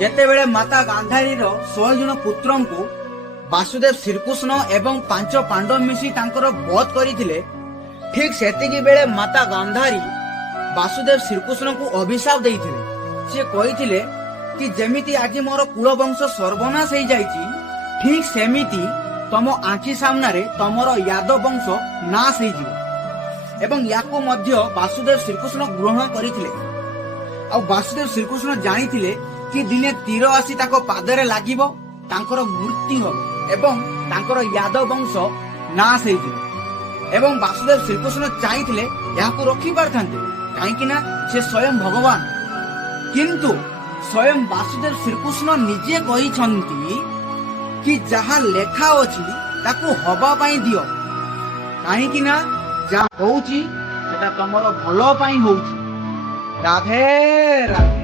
ଯେତେବେଳେ ମାତା ଗାନ୍ଧାରୀର 16 ଜଣ ପୁତ୍ରଙ୍କୁ ବାସୁଦେବ ଶ୍ରୀକୃଷ୍ଣ ଏବଂ 5 ପାଣ୍ଡବ ମିଶି ତାଙ୍କର ବଧ କରିଥିଲେ, ଠିକ ସେତିକି ବେଳେ ମାତା ଗାନ୍ଧାରୀ ବାସୁଦେବ ଶ୍ରୀକୃଷ୍ଣଙ୍କୁ ଅଭିଶାପ ଦେଇଥିଲେ। ସେ କହିଥିଲେ କି ଯେମିତି ଆଜି ମୋର କୁଳବଂଶ ସର୍ବନାଶ ହେଇଯାଇଛି, ଠିକ ସେମିତି ତମ ଆଖି ସାମ୍ନାରେ ତମର ୟାଦବ ବଂଶ ନାଶ ହେଇଯିବ। ଏବଂ ୟାକୁ ମଧ୍ୟ ବାସୁଦେବ ଶ୍ରୀକୃଷ୍ଣ ଗ୍ରହଣ କରିଥିଲେ। ଆଉ ବାସୁଦେବ ଶ୍ରୀକୃଷ୍ଣ ଜାଣିଥିଲେ କି ଦିନେ ତୀର ଆସି ତାଙ୍କ ପାଦରେ ଲାଗିବ, ତାଙ୍କର ମୃତ୍ୟୁ ହବ ଏବଂ ତାଙ୍କର ୟାଦବ ବଂଶ ନାଶ ହେଇଯିବ। ଏବଂ ବାସୁଦେବ ଶ୍ରୀକୃଷ୍ଣ ଚାହିଁଥିଲେ ଏହାକୁ ରଖି ପାରିଥାନ୍ତେ, କାହିଁକି ନା ସେ ସ୍ୱୟଂ ଭଗବାନ। କିନ୍ତୁ ସ୍ୱୟଂ ବାସୁଦେବ ଶ୍ରୀକୃଷ୍ଣ ନିଜେ କହିଛନ୍ତି କି ଯାହା ଲେଖା ଅଛି ତାକୁ ହବା ପାଇଁ ଦିଅ, କାହିଁକି ନା ଯାହା ହଉଛି ସେଟା ତମର ଭଲ ପାଇଁ ହଉଛି। ରାଧେ ରାଧେ।